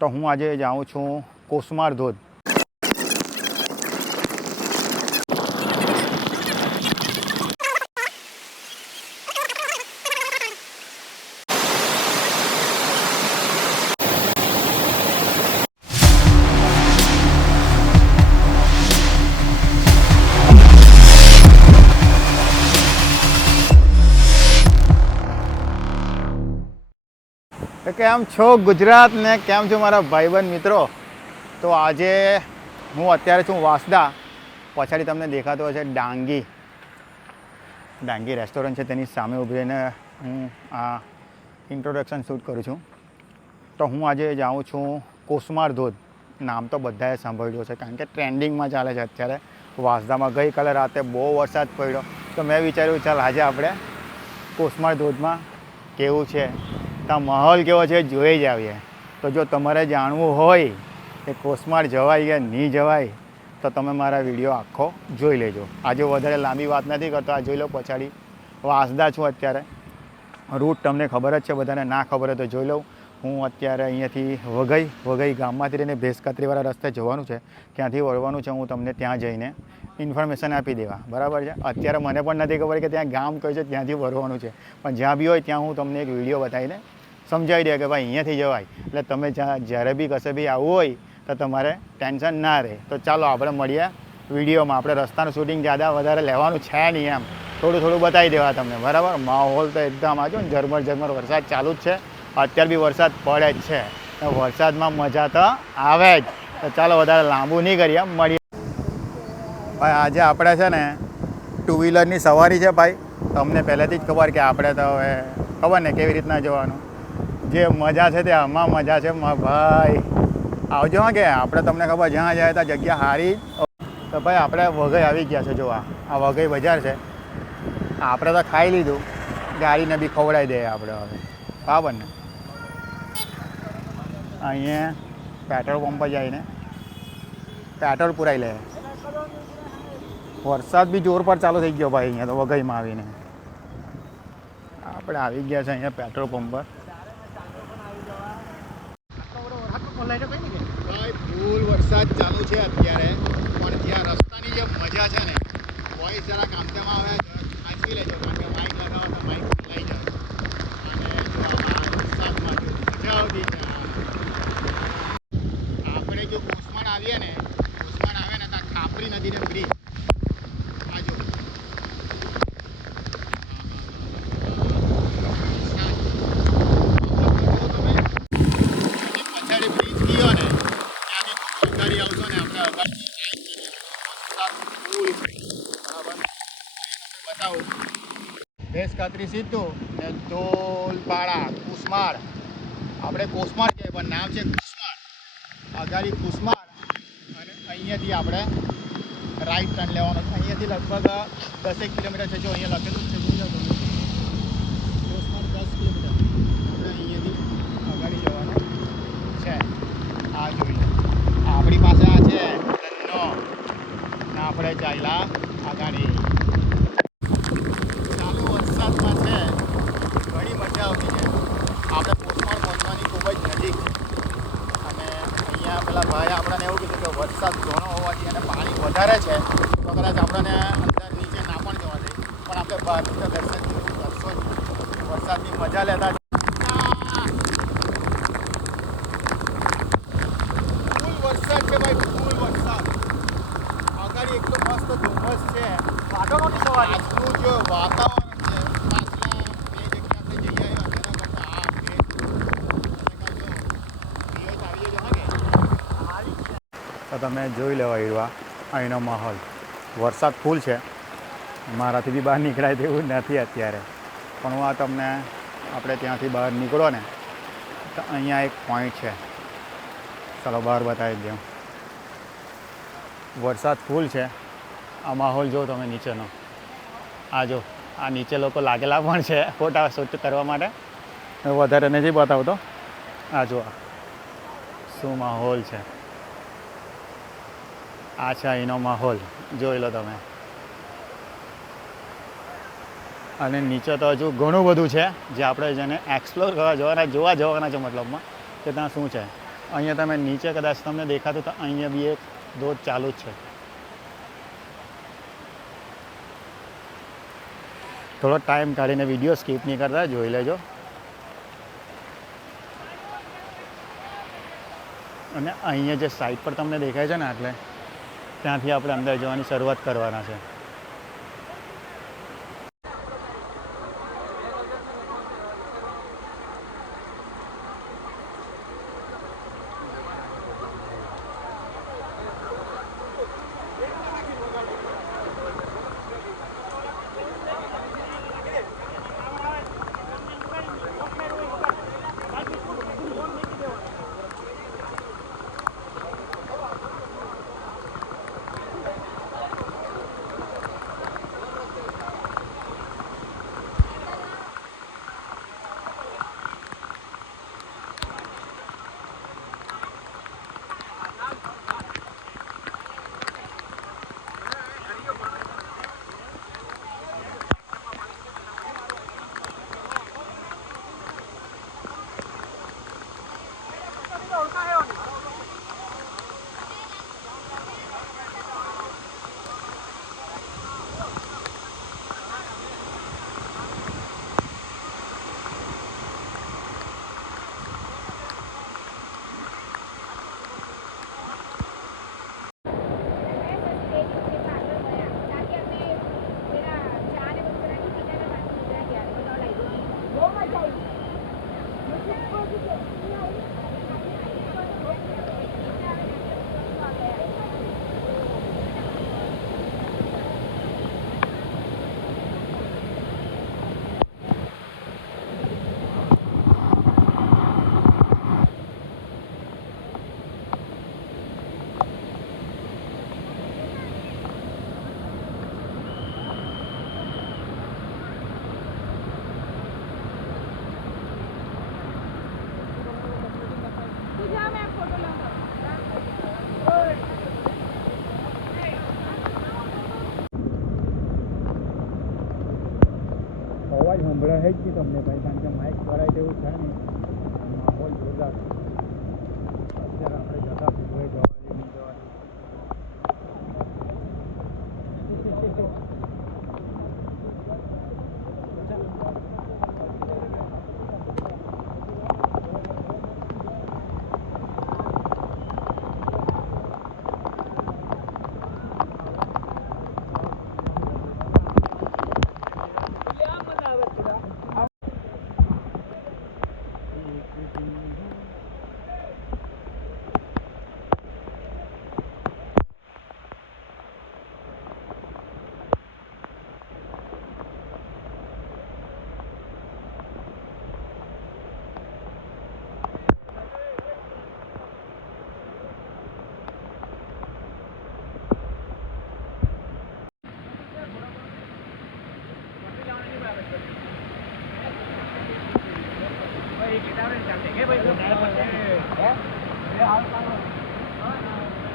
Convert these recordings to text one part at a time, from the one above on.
તો હું આજે જાઉં છું કોસમાર ધોધ. કેમ છો ગુજરાત ને કેમ છો મારા ભાઈબંધ મિત્રો? તો આજે હું અત્યારે છું વાસદા. પછાડી તમને દેખાતો હશે ડાંગી. ડાંગી રેસ્ટોરન્ટ છે, તેની સામે ઊભી રહીને હું આ ઇન્ટ્રોડક્શન શૂટ કરું છું. તો હું આજે જાઉં છું કોસમાર ધોધ. નામ તો બધાએ સાંભળ્યું છે કારણ કે ટ્રેન્ડિંગમાં ચાલે છે અત્યારે. વાસદામાં ગઈકાલે રાતે બહુ વરસાદ પડ્યો. તો મેં વિચાર્યું, ચાલ આજે આપણે કોસમાર ધોધમાં કેવું છે? ત્યાં માહોલ કેવો છે, જોઈ જ આવીએ. તો જો તમારે જાણવું હોય કે કોસમાર જવાય કે નહીં જવાય, તો તમે મારા વીડિયો આખો જોઈ લેજો. આજે વધારે લાંબી વાત નથી કરતો, આ જોઈ લો પછાડી. વાસદા છું અત્યારે. રૂટ તમને ખબર જ છે, બધાને ના ખબર હોય તો જોઈ લઉં. હું અત્યારે અહીંયાથી વઘઈ વઘઈ ગામમાંથી રહીને ભેસકાતરીવાળા રસ્તે જવાનું છે. ક્યાંથી વળવાનું છે, હું તમને ત્યાં જઈને ઇન્ફોર્મેશન આપી દેવા. બરાબર છે? અત્યારે મને પણ નથી ખબર કે ત્યાં ગામ કયું છે, ત્યાંથી વળવાનું છે. પણ જ્યાં બી હોય ત્યાં હું તમને એક વીડિયો બતાવીને સમજાવી દે કે ભાઈ અહીંયાથી જવાય. એટલે તમે જ્યાં જ્યારે બી કશે બી આવવું હોય, તો તમારે ટેન્શન ના રહે. તો ચાલો આપણે મળીએ વિડીયોમાં. આપણે રસ્તાનું શૂટિંગ જ્યાદા વધારે લેવાનું છે નહીં એમ. થોડું થોડું બતાવી દેવા તમને. બરાબર? માહોલ તો એકદમ આજો ને ઝરમર ઝરમર વરસાદ ચાલુ જ છે. અત્યારે બી વરસાદ પડે જ છે. વરસાદમાં મજા તો આવે જ. તો ચાલો વધારે લાંબુ નહીં કરીએ. મળીએ. ભાઈ, આજે આપણે છે ને ટુ વ્હીલરની સવારી છે ભાઈ. તમને પહેલેથી જ ખબર કે આપણે તો હવે ખબર ને કેવી રીતના જવાનું. જે મજા છે તે આમાં મજા છે, મા ભાઈ. આવજો હા કે, આપણે તમને ખબર જ્યાં જાય ત્યાં જગ્યા સારી. તો ભાઈ, આપણે વઘઈ આવી ગયા છે જો આ વઘઈ બજાર છે. આપણે તો ખાઈ લીધું. ગાડીને બી ખવડાવી દઈએ આપણે હવે. બરાબર ને? અહીંયા પેટ્રોલ પંપ જઈને પેટ્રોલ પુરાઈ લે. વરસાદ બી જોર પર ચાલુ થઈ ગયો ભાઈ, અહીંયા તો વઘઈમાં આવીને. આપણે આવી ગયા છે અહીંયા પેટ્રોલ પંપ પર. ભાઈ, ફૂલ વરસાદ ચાલુ છે અત્યારે, પણ ત્યાં રસ્તાની જે મજા છે ને વોઇસ જરાક આમ આવે સાચવી લેજો, કારણ કે માઇક લગાવો તો માઇક લઈ જાય અને જો આ વરસાદમાં જો મજા આવતી છે આપણે જો કોસમાણ આવીએ ને કોસમાણ આવે ને ત્યાં ખાપરી નદીને બ્રિજ આ જો પછાડી બ્રિજ ગયો ને ત્યાંથી ગાડી આવશો ને આપણે અગાડી ફૂલ બરાબર બતાવું ભેંસ કાતરી સીધું ને ધોલપાડા કુસમાળ આપણે કોસમાળ કહેવાય, પણ નામ છે કુસમાળ અગાડી કુસમાળ અને અહીંયાથી આપણે રાઈટ ટર્ન લેવાનો. અહીંયાથી લગભગ દસેક કિલોમીટર છે, જો અહીંયા લખેલું છે જોઈ જાઓ તમે કોસમાળ દસ કિલોમીટર આપણે અહીંયાથી અગાડી જવાનું છે આ જોઈ લો આપણી પાસે આ છે ધનનો ને આપણે ચાલ્યા આગાડી ચાલુ વરસાદમાં છે ઘણી મજા આવતી છે આપણે કોસમાળ પહોંચવાની ખૂબ જ નજીક છે અને અહીંયા પેલા ભાઈ આપણને એવું કીધું કે વરસાદ ઘણો હોવાથી અને પાણી વધારે છે તો કદાચ આપણને અંદર નીચે ના પણ જવા દે. પણ આપણે ભારત દર્શન કરશો જ વરસાદની મજા લેતા ફૂલ વરસાદ છે ભાઈ ફૂલ વરસાદ. આગળ એક તો મસ્ત ધુમ્મસ છે. સવારી. આજનું જે વાતાવરણ છે પાછલા બે જગ્યાએ જઈ આવ્યા તેના કરતાં આ બે તો તમે જોઈ લેવા હીરવા અહીંનો માહોલ. વરસાદ ફૂલ છે. મારાથી બી બહાર નીકળાય તેવું નથી અત્યારે. પણ હું આ તમને આપણે ત્યાંથી બહાર નીકળો ને, તો અહીંયા એક પોઈન્ટ છે. ચાલો બહાર બતાવી દઉં. વરસાદ ફૂલ છે. આ માહોલ જો તમે નીચેનો. આ જો, આ નીચે લોકો લાગેલા પણ છે ફોટા શૂટ કરવા માટે. હું વધારે નથી બતાવતો. આ જો શું માહોલ છે. આ છે અહીંનો માહોલ જોઈ લો તમે. અને નીચે તો હજુ ઘણું બધું છે, જે આપણે જેને એક્સપ્લોર કરવા જવાના, જોવા જવાના છે મતલબમાં, કે ત્યાં શું છે. અહીંયા તમે નીચે કદાચ તમને દેખાતું, તો અહીંયા બી એક ધોધ ચાલુ જ છે. થોડો ટાઈમ કાઢીને વીડિયો સ્કીપ નહીં કરતા, જોઈ લેજો. અને અહીંયા જે સાઈડ પર તમને દેખાય છે ને એટલે ત્યાંથી આપણે અંદર જવાની શરૂઆત કરવાના છે. સંભળાય જ નહીં તમને ભાઈ કારણ કે માઇક ભરાય તેવું છે નહીં અને માહોલ જોરદાર છે અત્યારે આપણે જતા હોય જવા નહીં જવા પાણી બહુ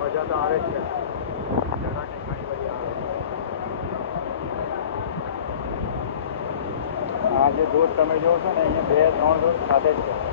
મજા તો આવે જ છે ઘણા ઠેકાણી બધી આવે આજે ધોધ તમે જોશો ને, અહીંયા બે ત્રણ ધોધ સાથે જ છે.